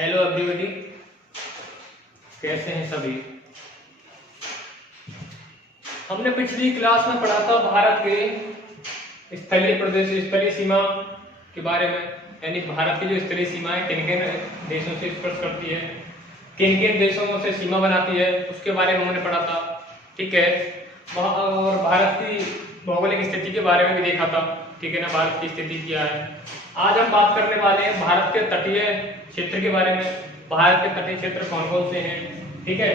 Hello everybody, कैसे हैं सभी। हमने पिछली क्लास में पढ़ा था भारत के स्थलीय प्रदेश स्थलीय सीमा के बारे में, यानी भारत की जो स्थलीय सीमा है किन किन देशों से स्पर्श करती है, किन किन देशों से सीमा बनाती है, उसके बारे में हमने पढ़ा था। ठीक है, और भारत की भौगोलिक स्थिति के बारे में भी देखा था। ठीक है ना, भारत की स्थिति क्या है। आज हम बात करने वाले हैं भारत के तटीय क्षेत्र के बारे में। भारत के तटीय क्षेत्र कौन कौन से हैं। ठीक है,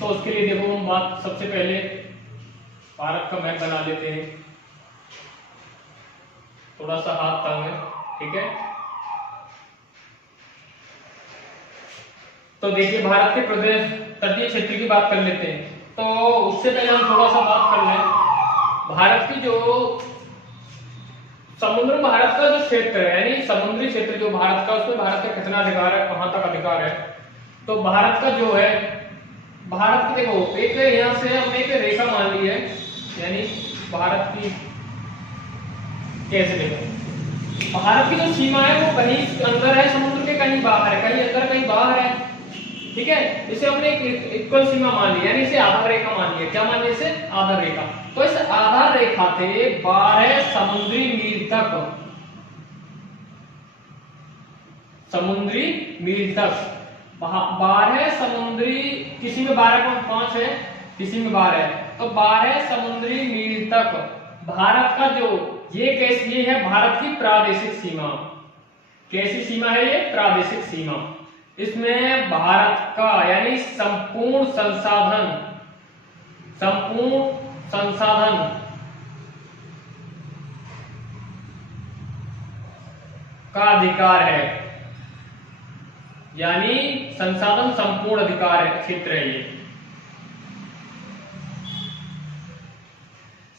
तो उसके लिए देखो हम बात सबसे पहले भारत का मैप बना लेते हैं। थोड़ा सा हाथ तंग है, ठीक है। तो देखिए भारत के प्रदेश तटीय क्षेत्र की बात कर लेते हैं। तो उससे पहले हम थोड़ा सा बात कर लें भारत की जो समुद्र भारत का जो क्षेत्र है, यानी समुद्री क्षेत्र जो भारत का, उसमें भारत का कितना अधिकार है, कहां तक अधिकार है। तो भारत का जो है, भारत की देखो एक यहां से हमने एक रेखा मान ली है, यानी भारत की कैसे लेंगे। भारत की जो सीमा है वो कहीं अंदर है समुद्र के, कहीं बाहर है, कहीं अंदर कहीं बाहर है। ठीक है, इसे हमने एक इक्वल सीमा मान ली, यानी इसे आधार रेखा मान लिया। क्या मान लिया इसे? आधार रेखा। तो इस आधार रेखा से 12 समुद्री मील तक, समुद्री मील तक 12 समुद्री, किसी में 12.5 है, किसी में 12 है, तो 12 समुद्री मील तक भारत का जो ये है भारत की प्रादेशिक सीमा। कैसी सीमा है ये? प्रादेशिक सीमा। इसमें भारत का यानी संपूर्ण संसाधन का अधिकार है, यानी संसाधन संपूर्ण अधिकार क्षेत्र है ये।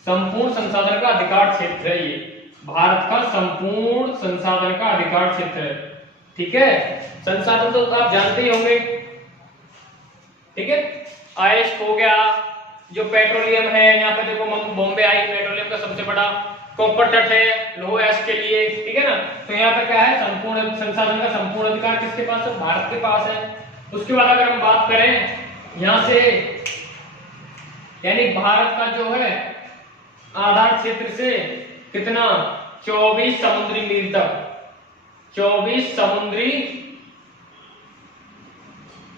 संपूर्ण संसाधन का अधिकार क्षेत्र है ये, भारत का संपूर्ण संसाधन का अधिकार क्षेत्र है। ठीक है, संसाधन तो आप जानते ही होंगे। ठीक है, आयश हो गया, जो पेट्रोलियम है, यहाँ पे देखो बॉम्बे आई पेट्रोलियम का सबसे बड़ा, कॉपर तट है लौह अयस्क के लिए। ठीक है ना, तो यहाँ पे क्या है, संपूर्ण संसाधन का संपूर्ण अधिकार किसके पास है? भारत के पास है। उसके बाद अगर हम बात करें यहाँ से, यानी भारत का जो है आधार क्षेत्र से कितना, 24 समुद्री मील तक, 24 समुद्री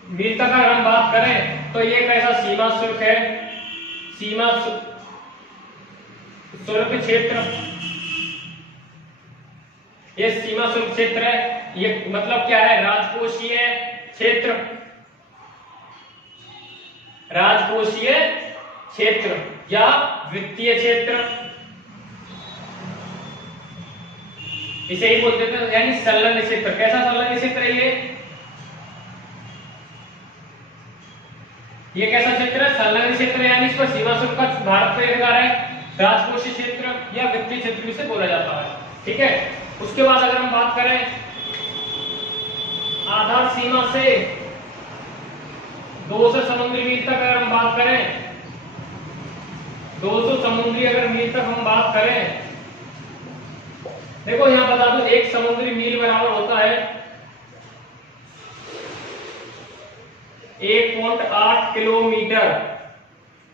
मील तक अगर हम बात करें तो ये कैसा सीमा शुल्क है, सीमा शुल्क क्षेत्र, ये सीमा शुल्क क्षेत्र है। ये मतलब क्या है? राजकोषीय क्षेत्र, राजकोषीय क्षेत्र या वित्तीय क्षेत्र, इसे ही बोलते हैं, यानी संलग्न क्षेत्र। कैसा संलग्न क्षेत्र है ये कैसा क्षेत्र है? संलग्न क्षेत्र, यानी इस पर सीमा शुल्क का भारत पर अधिकार है। राजकोषीय क्षेत्र या वित्तीय क्षेत्र भी से बोला जाता है। ठीक है, उसके बाद अगर हम बात करें आधार सीमा से 200 समुद्री मील तक अगर हम बात करें, 200 समुद्री अगर मील तक हम बात करें, देखो यहां बता दूं, एक समुद्री मील बराबर होता है 1.8 किलोमीटर।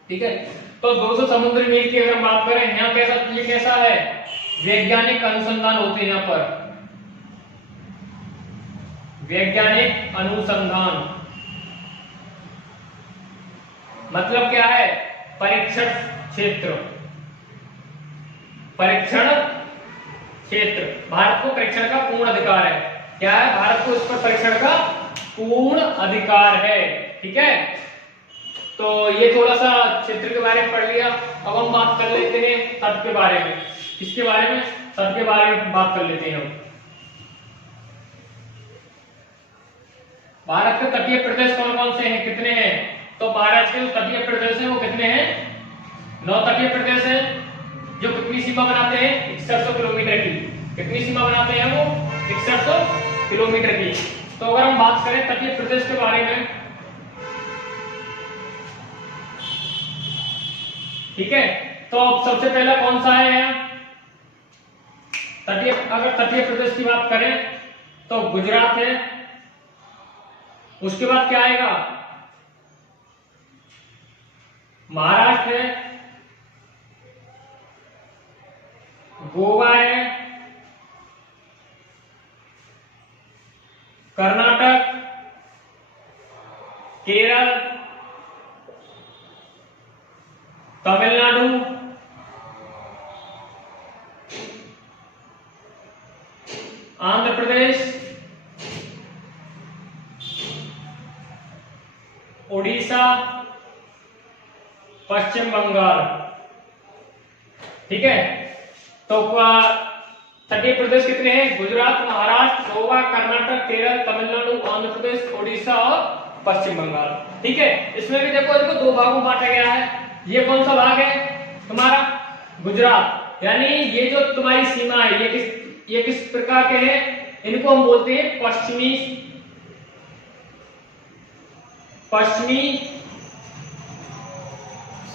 ठीक है, तो 200 समुद्री मील की अगर हम बात करें, यहाँ ये कैसा है? वैज्ञानिक अनुसंधान होते हैं यहाँ पर, वैज्ञानिक अनुसंधान मतलब क्या है? परीक्षण क्षेत्र, परीक्षण क्षेत्र। भारत को परीक्षण का पूर्ण अधिकार है। क्या है? भारत को इस पर परीक्षण का पूर्ण अधिकार है। ठीक है, तो ये थोड़ा सा क्षेत्र के बारे में पढ़ लिया। अब हम बात कर लेते हैं तट के बारे में। किसके बारे में? तट के बारे में बात कर लेते हैं हम। भारत के तटीय प्रदेश कौन कौन से हैं, कितने हैं? तो भारत के जो तटीय प्रदेश हैं वो कितने हैं? 9 तटीय प्रदेश हैं, जो कितनी सीमा बनाते हैं? 6100 किलोमीटर की। कितनी सीमा बनाते हैं वो? 6100 किलोमीटर की। तो अगर हम बात करें तटीय प्रदेश के बारे में, ठीक है, तो अब सबसे पहला कौन सा है यहाँ तटीय? अगर तटीय प्रदेश की बात करें तो गुजरात है, उसके बाद क्या आएगा, महाराष्ट्र है, गोवा है, कर्नाटक, केरल, तमिलनाडु, आंध्र प्रदेश, उड़ीसा, पश्चिम बंगाल। ठीक है, तो तटीय प्रदेश कितने हैं, गुजरात, महाराष्ट्र, गोवा, कर्नाटक, केरल, तमिलनाडु, आंध्र प्रदेश, उड़ीसा और पश्चिम बंगाल। ठीक है, इसमें भी देखो इनको दो भागों में बांटा गया है। ये कौन सा भाग है तुम्हारा, गुजरात, यानी ये जो तुम्हारी सीमा है ये किस प्रकार के हैं, इनको हम बोलते हैं पश्चिमी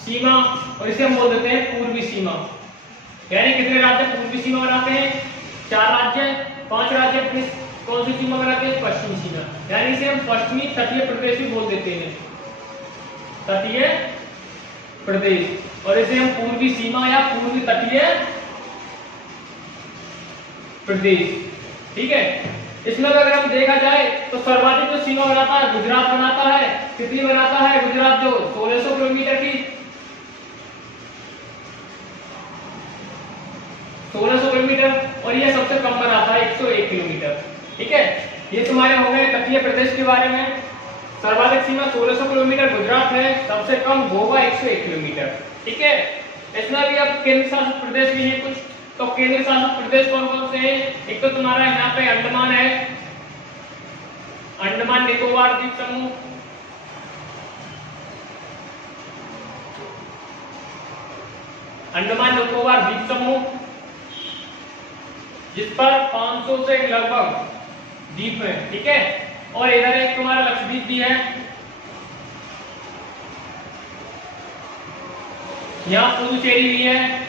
सीमा, और इसे हम बोल देते हैं पूर्वी सीमा। यानी कितने राज्य पूर्वी सीमा बनाते हैं, 4 राज्य, 5 राज्य कौन सी सीमा बनाते हैं, पश्चिमी सीमा। यानी इसे हम पश्चिमी तटीय प्रदेश भी बोल देते हैं, तटीय प्रदेश, और इसे हम पूर्वी सीमा या पूर्वी तटीय प्रदेश। ठीक है, इसमें अगर हम देखा जाए तो सर्वाधिक जो सीमा बनाता है गुजरात बनाता है। कितनी बनाता है गुजरात, जो 1600 किलोमीटर की, 1600 किलोमीटर, और ये सबसे कम बनाता है 101 किलोमीटर। ठीक है, ये तुम्हारे हो गए तटीय प्रदेश के बारे में। सर्वाधिक सीमा 1600 किलोमीटर गुजरात है, सबसे कम गोवा 101 किलोमीटर। ठीक है, इसमें भी अब केंद्र शासित प्रदेश भी है कुछ। तो केंद्र शासित प्रदेश कौन कौन से हैं, एक तो तुम्हारा यहाँ पे अंडमान है, अंडमान निकोबार द्वीप समूह, अंडमान निकोबार द्वीप समूह, जिस पर 500 से लगभग द्वीप है। ठीक है, और इधर एक तुम्हारा लक्षद्वीप भी है, यहाँ पुदुचेरी भी है,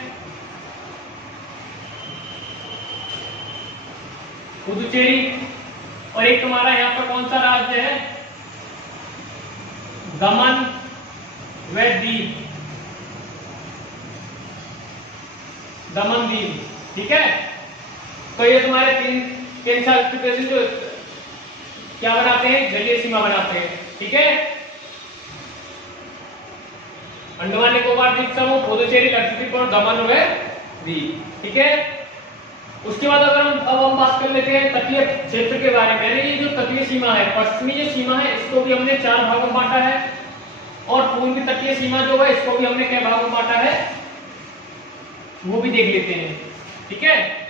पुदुचेरी, और एक तुम्हारा यहाँ पर कौन सा राज्य है, दमन व दीव, दमन दीव। ठीक है, तो ये तुम्हारे 3 केंद्र शासित प्रदेश जो क्या बनाते हैं, जलीय सीमा बनाते हैं। ठीक है, अंडमान निकोबार द्वीप समूह, पुदुचेरी, लक्षद्वीप और दमन व दीव। ठीक है, उसके बाद अगर हम बात कर लेते हैं तटीय क्षेत्र के बारे में। यानी जो तटीय सीमा है, पश्चिमी जो सीमा है, इसको भी हमने 4 भागों में बांटा है, और पूर्वी तटीय सीमा जो है इसको भी हमने क्या भागों में बांटा है, वो भी देख लेते हैं। ठीक है,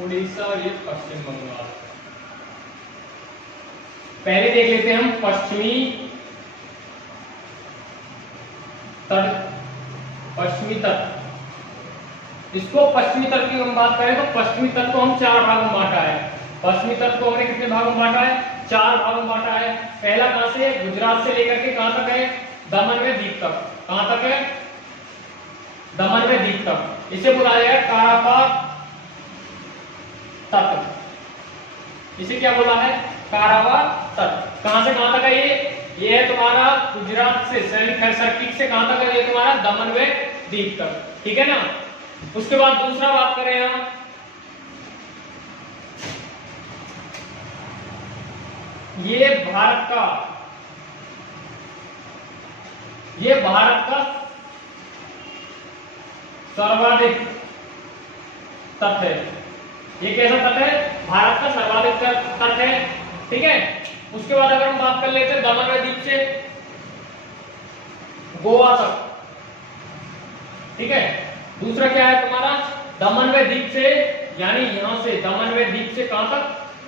उड़ीसा और ये पश्चिम बंगाल। पहले देख लेते हैं हम पश्चिमी तट, पश्चिमी तट। इसको पश्चिमी तट की हम बात करें तो पश्चिमी तट को हम 4 भागों में बांटा है। पश्चिमी तट को हमने कितने भागों में बांटा है, 4 भागों में बांटा है। पहला कहां से, गुजरात से लेकर के कहां तक है, दमन व दीव तक। कहां तक है, दमन व दीव तक। इसे बुलाया जाएगा कारावाक तट। इसे क्या बोला है, कारावाक तट। कहां से कहां तक है ये है तुम्हारा गुजरात से सर्किट से कहां तक है, ये तुम्हारा दमन व दीव तक। ठीक है ना। उसके बाद दूसरा बात करें हम, ये भारत का सर्वाधिक तट है। ये कैसा तट है, भारत का सर्वाधिक तट है। ठीक है। उसके बाद अगर हम बात कर लेते हैं दमन व दीव से गोवा तक। ठीक है। दूसरा क्या है तुम्हारा, दमन व दीव से, यानी यहां से दमन व दीव से कहां तक,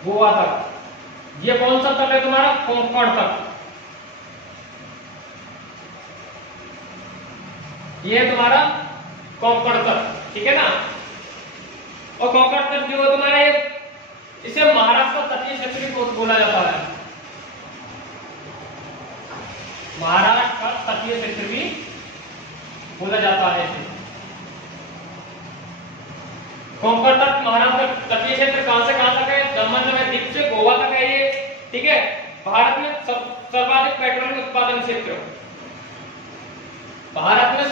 गोवा तक। ये कौन सा तट है तुम्हारा? कोंकण तट। ये है तुम्हारा कोंकण तट, ठीक है ना। और कोंकण तट जो है तुम्हारा ये, इसे महाराष्ट्र का तटीय क्षेत्र भी बोला जाता है। महाराष्ट्र का तटीय क्षेत्र भी बोला जाता है इसे। कोंकण तट महाराष्ट्र का तटीय क्षेत्र कहां से कहां तक है? दमन में द्वीप से गोवा तक है ये, ठीक है। भारत में सर्वाधिक पेट्रोलियम उत्पादन क्षेत्र, भारत में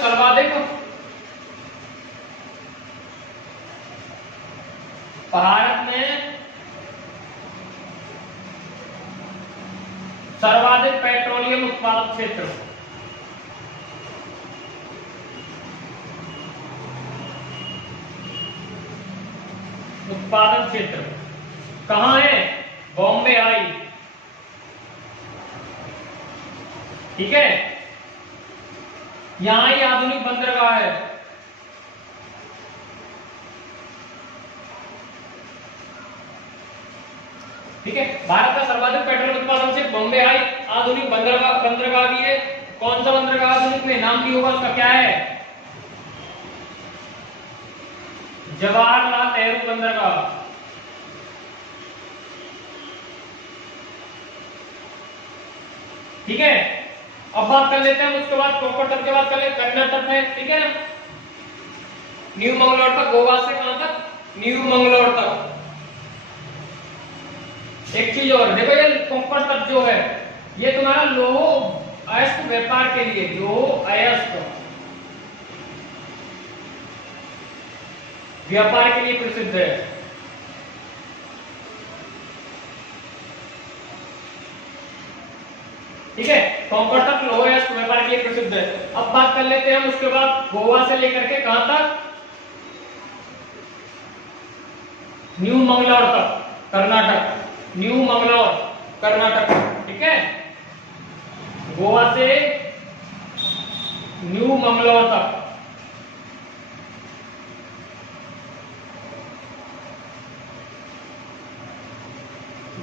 सर्वाधिक पेट्रोलियम उत्पादन क्षेत्र, उत्पादन क्षेत्र कहां है? बॉम्बे आई, ठीक है। यहां ही आधुनिक बंदरगाह है। ठीक है, भारत का सर्वाधिक पेट्रोल उत्पादन से बॉम्बे आई, आधुनिक बंदरगाह भी है। कौन सा बंदरगाह आधुनिक में? नाम भी होगा उसका, क्या है? जवाहरलाल नेहरू बंदरगाह। ठीक है, अब बात कर लेते हैं उसके बाद कोंकण तट के बाद कर ले कन्नड़ तट है, ठीक है ना। न्यू मंगलोर तक, गोवा से कहां तक? न्यू मंगलोर तक। एक चीज और देखो, ये कोंकण तट जो है ये तुम्हारा लौह अयस्क व्यापार के लिए, लौह अयस्क व्यापार के लिए प्रसिद्ध है। ठीक है, कोंकण तट लौह अयस्क व्यापार के लिए प्रसिद्ध है। अब बात कर लेते हैं हम उसके बाद गोवा से लेकर के कहां तक? न्यू मंगलोर तक, कर्नाटक। न्यू मंगलोर, कर्नाटक, ठीक है। गोवा से न्यू मंगलोर तक।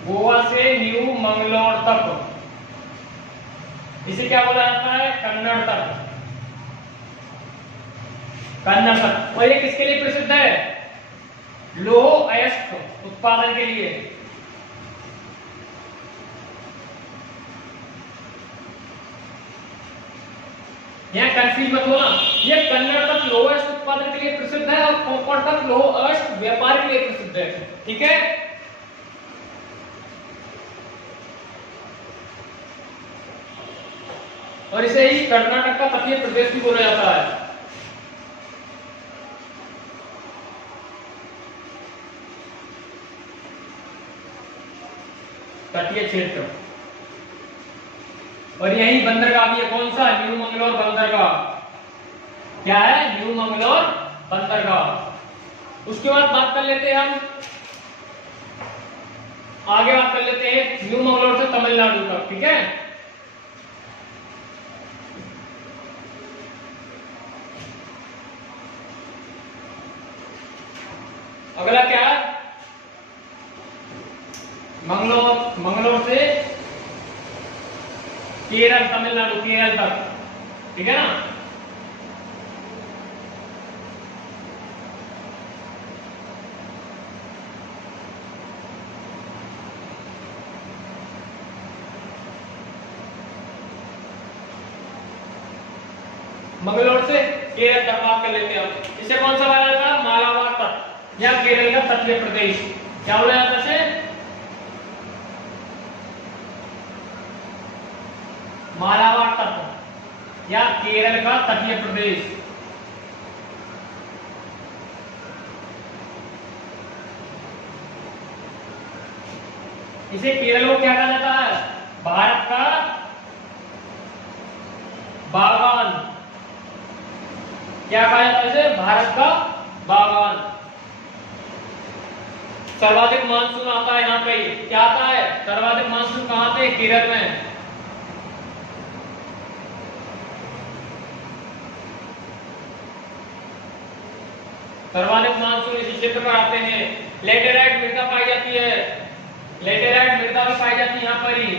गोवा से न्यू मंगलोर तक, इसे क्या बोला जाता है? कन्नड़ तट, कन्नड़ तट। और ये किसके लिए प्रसिद्ध है? लौह अयस्क उत्पादन के लिए। यहां कंफ्यूज मत होना, ये कन्नड़ तट लौह अयस्क उत्पादन के लिए प्रसिद्ध है और कोंकण तट लौह अयस्क व्यापार के लिए प्रसिद्ध है, ठीक है। और इसे ही कर्नाटक का तटीय प्रदेश भी बोला जाता है। तटीय क्षेत्र, और यही बंदरगाह भी है। कौन सा? न्यू मंगलोर बंदरगाह। क्या है? न्यू मंगलोर बंदरगाह। उसके बाद बात कर लेते हैं हम, आगे बात कर लेते हैं न्यू मंगलोर से तमिलनाडु तक, ठीक है। अगला क्या है? मंगलोर से केरल, तमिलनाडु, केरल तक, ठीक है ना। मंगलोर से केरल तक बात कर लेते हैं हम। इसे कौन सा बोला जाता है? मालाबार तट या केरल का तटीय प्रदेश। क्या बोला जाता है? मालाबार तट या केरल का तटीय प्रदेश। इसे केरल को क्या कहा जाता है? भारत का बागान। क्या कहा जाता है इसे? भारत का बागान। सर्वाधिक मानसून आता है यहाँ पे। क्या आता है? सर्वाधिक मानसून कहाँ पे? केरल में। सर्वाधिक मानसून इसी क्षेत्र पर आते हैं। लेटेराइट मृदा पाई जाती है लेटेराइट मृदा भी पाई जाती है यहाँ पर ही।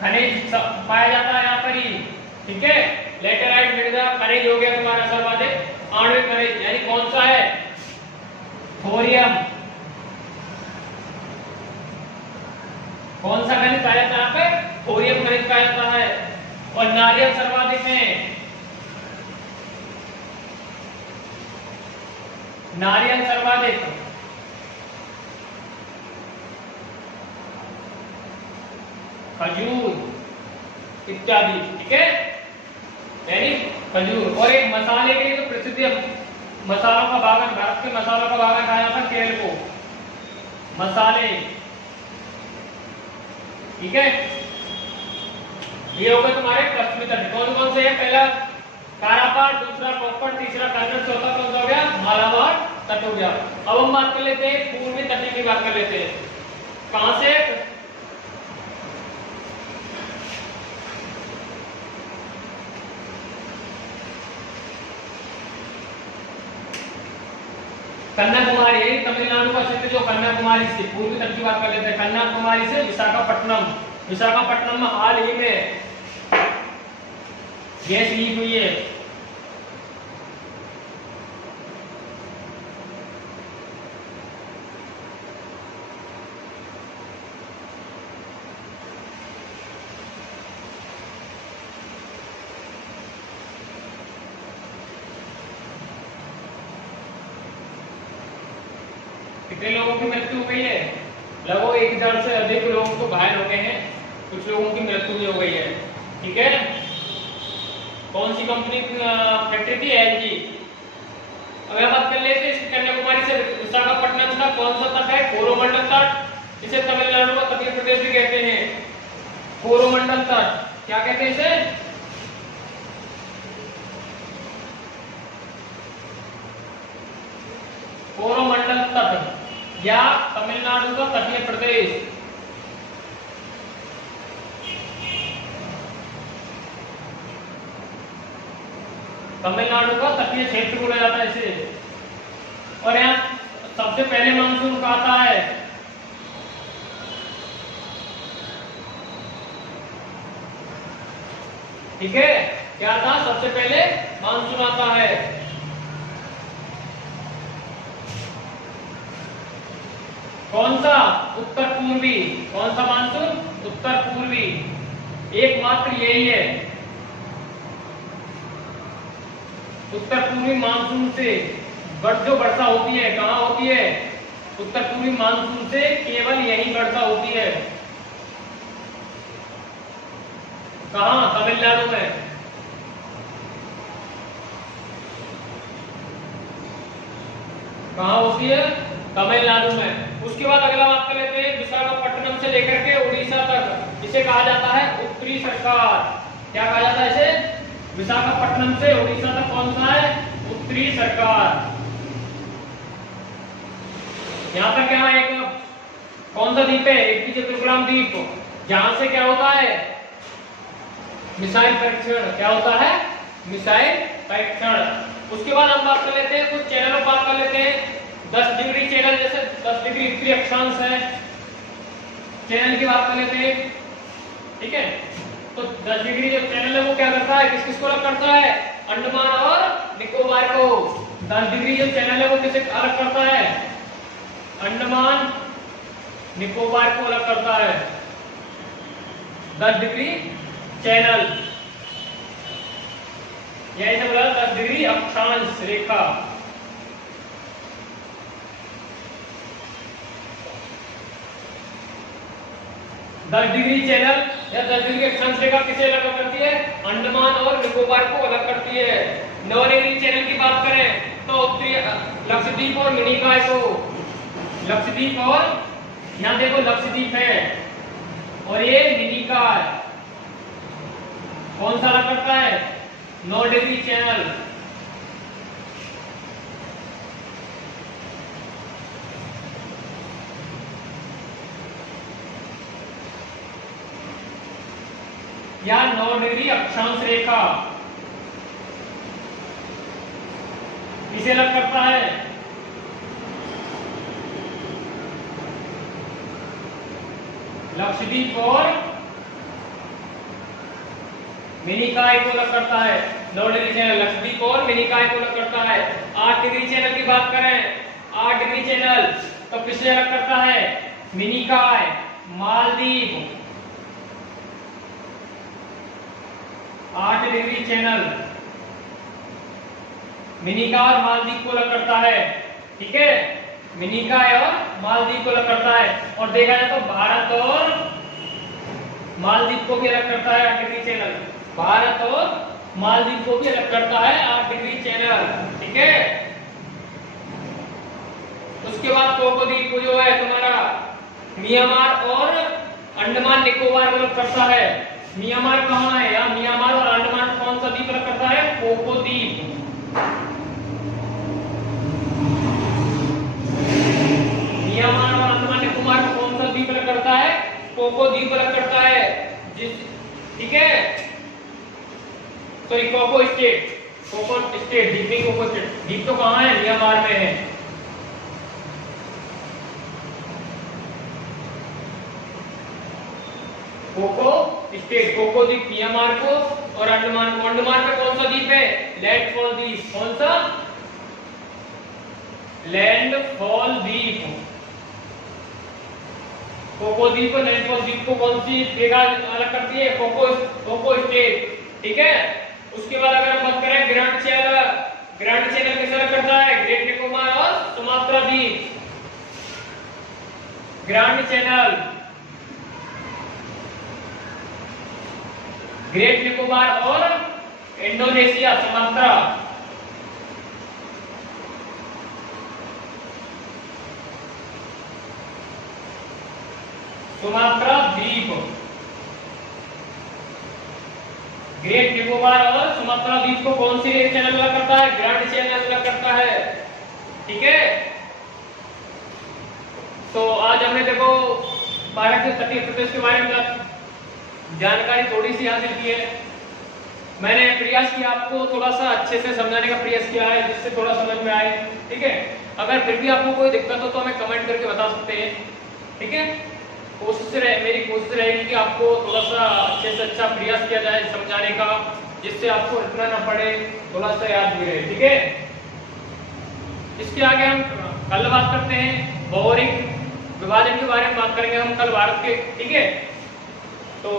खनिज पाया जाता है यहाँ पर ही, ठीक है। लेटेराइट मृदा खनिज हो गया तुम्हारा सर्वाधिक आणविक खनिज, यानी कौन सा है, थोरियम। कौन सा खनिज पाया जाता है यहाँ पे, थोरियम खनिज पाया जाता है। और नारियल सर्वाधिक है, नारियल सर्वाधिक, खजूर इत्यादि, ठीक है, यानी खजूर। और एक मसाले के लिए तो प्रसिद्ध है, मसालों का बागान, भारत के मसालों का बागान कहा जाता है केरल को, मसाले, ठीक है। ये हो गए तुम्हारे पश्चिमी तट। कौन कौन से है, पहला कारापार, दूसरा कोप्पड़, तीसरा कन्नड़, चौथा कौन सा हो गया, मालाबार तट हो गया। अब हम बात कर लेते हैं पूर्वी तट की, बात कर लेते हैं। कहां से, कन्याकुमारी, तमिलनाडु का क्षेत्र जो कन्याकुमारी से पूर्वी तट की बात कर लेते हैं। कन्याकुमारी से विशाखापट्टनम, विशाखापट्टनम में हाल ही में गैस लीक हुई है। कितने लोगों की मृत्यु हो गई है, लगभग 1000 से अधिक लोग तो घायल हो गए हैं, कुछ लोगों की मृत्यु भी हो गई है, ठीक है। कौन सी कंपनी फैक्ट्री थी, एलजी। अब हम बात कर लेते हैं कन्याकुमारी से विशाखापट्टनम का कौन सा तट है, कोरोमंडल तट। इसे तमिलनाडु का तटीय प्रदेश भी कहते हैं, कोरोमंडल तट। क्या कहते हैं इसे, कोरोमंडल तट या तमिलनाडु का तटीय प्रदेश। तमिलनाडु का तटीय क्षेत्र बोला जाता है इसे। और यहाँ सबसे पहले मानसून कहाँ आता है, ठीक है, क्या था, सबसे पहले मानसून आता है। कौन सा, उत्तर पूर्वी। कौन सा मानसून, उत्तर पूर्वी, एकमात्र यही है। उत्तर पूर्वी मानसून से जो वर्षा होती है, कहाँ होती है, उत्तर पूर्वी मानसून से केवल यही वर्षा होती है। कहाँ, तमिलनाडु में। कहाँ होती है, तमिलनाडु में। उसके बाद अगला बात कर लेते हैं विशाखापट्टनम से लेकर के उड़ीसा तक, इसे कहा जाता है उत्तरी सरकार। क्या कहा जाता है इसे, विशाखापट्टनम से उड़ीसा तक कौन सा है, उत्तरी सरकार। यहाँ पर क्या है, एक कौन सा द्वीप है, एपीजे अब्दुल कलाम द्वीप, जहां से क्या होता है, मिसाइल परीक्षण। क्या होता है, मिसाइल परीक्षण। उसके बाद हम बात कर लेते हैं कुछ चैनलों बात कर लेते हैं। 10 डिग्री चैनल, जैसे 10 डिग्री उत्तरी अक्षांश है, चैनल की बात कर लेते हैं, ठीक है। तो 10 डिग्री जो चैनल है वो क्या करता है, किस किस को अलग करता है, अंडमान और निकोबार को। 10 डिग्री जो चैनल है वो किसे अलग करता है, अंडमान निकोबार को अलग करता है। 10 डिग्री चैनल, यही से बोला 10 डिग्री अक्षांश रेखा। दस डिग्री चैनल या 10 डिग्री अक्षांश रेखा किसे अलग करती है, अंडमान और निकोबार को अलग करती है। 9 डिग्री चैनल की बात करें तो उत्तरी लक्षद्वीप और मिनिकॉय को, लक्षद्वीप और यहाँ देखो लक्षद्वीप है और ये मिनिकॉय, कौन सा अलग करता है, 9 डिग्री चैनल। या 9 डिग्री अक्षांश रेखा, किसे अलग करता है? लक्षद्वीप और मिनिकॉय को अलग करता है। 9 डिग्री चैनल लक्षद्वीप और मिनिकॉय को अलग करता है। 8 डिग्री चैनल की बात करें, 8 डिग्री चैनल तो किसे अलग करता है? मिनिकॉय, मालदीव। 8 डिग्री चैनल मिनिकॉय और मालदीव को अलग करता है। ठीक है, मिनिकॉय और मालदीव को अलग करता है। और देखा जाए तो भारत और मालदीव को भी अलग करता है 8 डिग्री चैनल। भारत और मालदीव को भी अलग करता है 8 डिग्री चैनल। ठीक है, उसके बाद कोको द्वीप को जो है तुम्हारा म्यांमार और अंडमान निकोबार को अलग करता है। म्यांमार कहाँ है? या म्यांमार और अंडमान कौन सा द्वीप अलग करता है? कोको द्वीप। म्यांमार और अंडमान निकोबार को कौन सा द्वीप अलग करता है? कोको द्वीप अलग करता है। ठीक है, तो कोको स्टेट, कोको स्टेट द्वीप में, कोको स्टेट द्वीप तो कहाँ है? म्यांमार में है। कोको स्टेट, कोको द्वीप म्यांमार को और अंडमान को। अंडमान में कौन सा द्वीप है? लैंडफॉल द्वीप। कौन सा? लैंडफॉल द्वीप। कोको द्वीप और लैंडफॉल द्वीप को कौन सी जगह अलग करती है? कोको स्टेट। ठीक है, उसके बाद अगर हम बात करें ग्रैंड चैनल, ग्रैंड चैनल किसे अलग करता है? ग्रेट निकोबार और सुमात्रा द्वीप। ग्रैंड चैनल, ग्रेट निकोबार और इंडोनेशिया, सुमात्रा। सुमात्रा द्वीप, ग्रेट निकोबार और सुमात्रा द्वीप को कौन सी चैनल अलग करता है? ग्रैंड चैनल अलग करता है। ठीक है, तो आज हमने देखो भारत के तटीय प्रदेश के बारे में जानकारी थोड़ी सी हासिल की है। मैंने प्रयास किया आपको थोड़ा सा अच्छे से समझाने का प्रयास किया है, जिससे थोड़ा समझ में आए। ठीक है, अगर फिर भी आपको कोई दिक्कत हो तो हमें कमेंट करके बता सकते हैं। ठीक है, मेरी कोशिश रहेगी कि आपको थोड़ा सा अच्छे से अच्छा प्रयास किया जाए समझाने का, जिससे आपको रटना ना पड़े, थोड़ा सा याद भी रहे। ठीक है, इसके आगे हम कल बात करते हैं भौगोलिक विभाजन के बारे में बात करेंगे हम कल भारत के। ठीक है, तो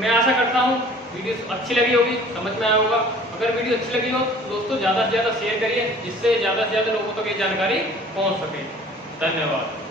मैं आशा करता हूँ वीडियो अच्छी लगी होगी, समझ में आया होगा। अगर वीडियो अच्छी लगी हो तो दोस्तों ज्यादा से ज्यादा शेयर करिए, जिससे ज्यादा से ज्यादा लोगों तक ये जानकारी पहुंच सके। धन्यवाद।